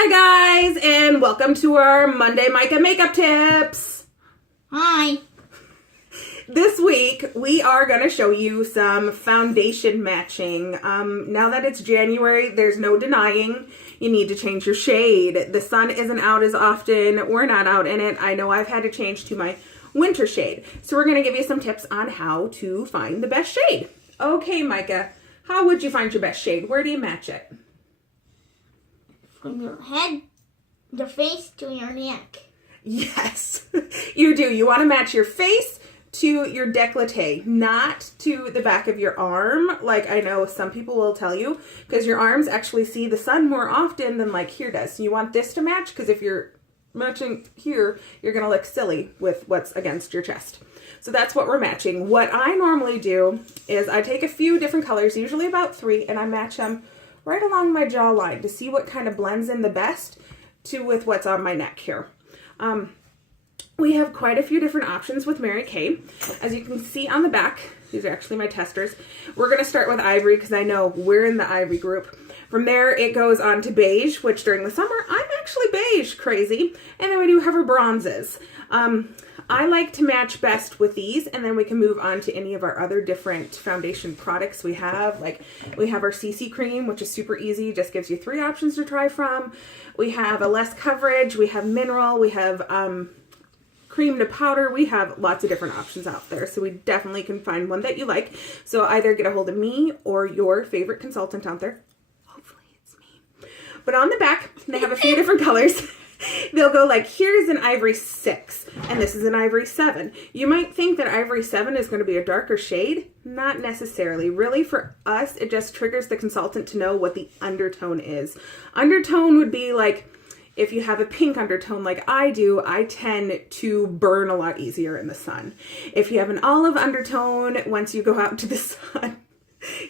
Hi guys, and welcome to our Monday Micah makeup tips. Hi. This week we are going to show you some foundation matching. Now that it's January, there's no denying you need to change your shade. The sun isn't out as often. We're not out in it. I know I've had to change to my winter shade. So we're going to give you some tips on how to find the best shade. Okay, Micah, how would you find your best shade? Where do you match it? From your head, your face, to your neck. Yes, you do. You want to match your face to your décolleté, not to the back of your arm, like I know some people will tell you, because your arms actually see the sun more often than like here does. So you want this to match, because if you're matching here, you're going to look silly with what's against your chest. So that's what we're matching. What I normally do is I take a few different colors, usually about 3, and I match them right along my jawline to see what kind of blends in the best with what's on my neck here. We have quite a few different options with Mary Kay. As you can see on the back, these are actually my testers. We're going to start with ivory because I know we're in the ivory group. From there, it goes on to beige, which during the summer, I'm actually beige crazy. And then we do have our bronzes. I like to match best with these, and then we can move on to any of our other different foundation products we have. Like we have our CC cream, which is super easy, just gives you 3 options to try from. We have a less coverage, we have mineral, we have cream to powder. We have lots of different options out there, so we definitely can find one that you like. So either get a hold of me or your favorite consultant out there. Hopefully it's me. But on the back, they have a few different colors. They'll go like, here's an ivory 6, and this is an ivory 7. You might think that ivory 7 is going to be a darker shade. Not necessarily. Really, for us, it just triggers the consultant to know what the undertone is. Undertone would be like, if you have a pink undertone like I do, I tend to burn a lot easier in the sun. If you have an olive undertone, once you go out to the sun,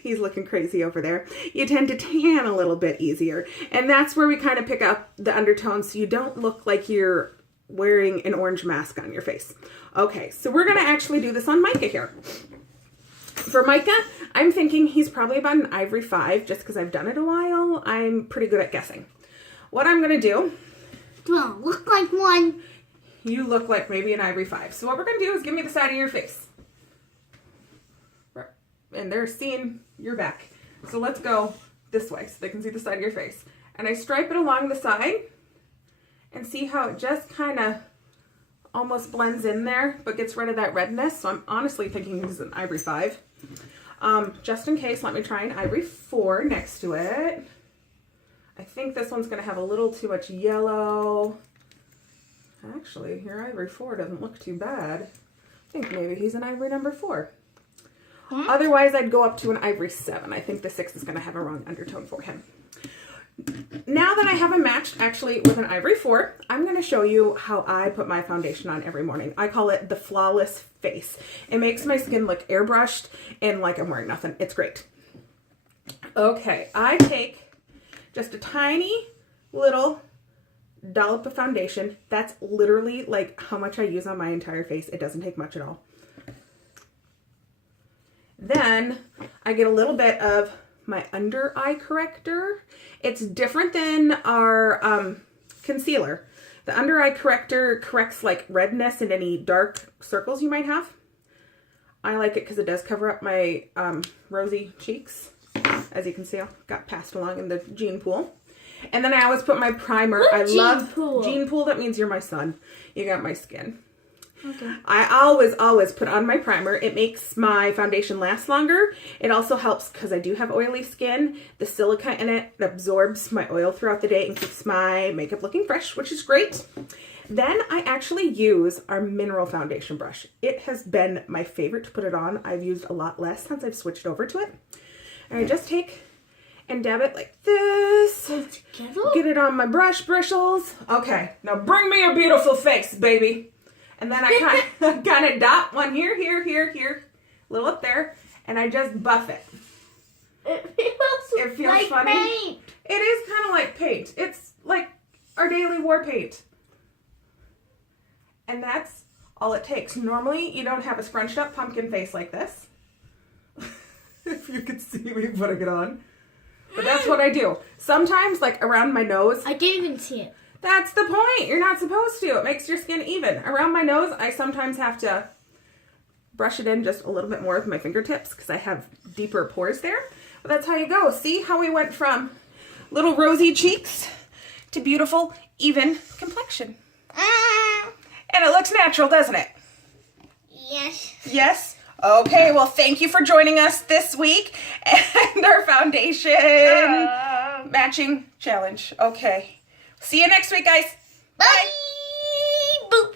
he's looking crazy over there, you tend to tan a little bit easier. And that's where we kind of pick up the undertones so you don't look like you're wearing an orange mask on your face. Okay, so we're going to actually do this on Micah here. For Micah, I'm thinking he's probably about an ivory 5, just because I've done it a while. I'm pretty good at guessing. What I'm going to do... Well, look like one. You look like maybe an ivory 5. So what we're going to do is give me the side of your face. And they're seeing your back. So let's go this way so they can see the side of your face. And I stripe it along the side and see how it just kind of almost blends in there but gets rid of that redness. So I'm honestly thinking this is an ivory 5. Just in case, let me try an ivory 4 next to it. I think this one's going to have a little too much yellow. Actually, your ivory 4 doesn't look too bad. I think maybe he's an ivory number 4. Otherwise, I'd go up to an ivory 7. I think the 6 is going to have a wrong undertone for him. Now that I have him matched actually with an ivory 4, I'm going to show you how I put my foundation on every morning. I call it the flawless face. It makes my skin look airbrushed and like I'm wearing nothing. It's great. Okay, I take just a tiny little dollop of foundation. That's literally like how much I use on my entire face. It doesn't take much at all. Then I get a little bit of my under eye corrector. It's different than our concealer. The under eye corrector corrects like redness and any dark circles you might have. I like it because it does cover up my rosy cheeks. As you can see, I got passed along in the gene pool. And then I always put my primer. What I love pool? Gene pool. That means you're my son. You got my skin. Okay. I always put on my primer. It makes my foundation last longer. It also helps because I do have oily skin. The silica in it absorbs my oil throughout the day and keeps my makeup looking fresh, which is great. Then I actually use our mineral foundation brush. It has been my favorite to put it on. I've used a lot less since I've switched over to it. And I just take and dab it like this. Get it on my brush bristles. Okay, now bring me your beautiful face, baby. And then I kind of dot one here, a little up there, and I just buff it. It feels like funny. paint. It is kind of like paint. It's like our daily war paint. And that's all it takes. Normally, you don't have a scrunched up pumpkin face like this. If you could see me putting it on. But that's what I do. Sometimes, like around my nose. I didn't even see it. That's the point. You're not supposed to. It makes your skin even. Around my nose, I sometimes have to brush it in just a little bit more with my fingertips because I have deeper pores there. But that's how you go. See how we went from little rosy cheeks to beautiful, even complexion. And it looks natural, doesn't it? Yes. Yes? Okay, well, thank you for joining us this week and our foundation matching challenge. Okay. See you next week, guys. Bye. Boop.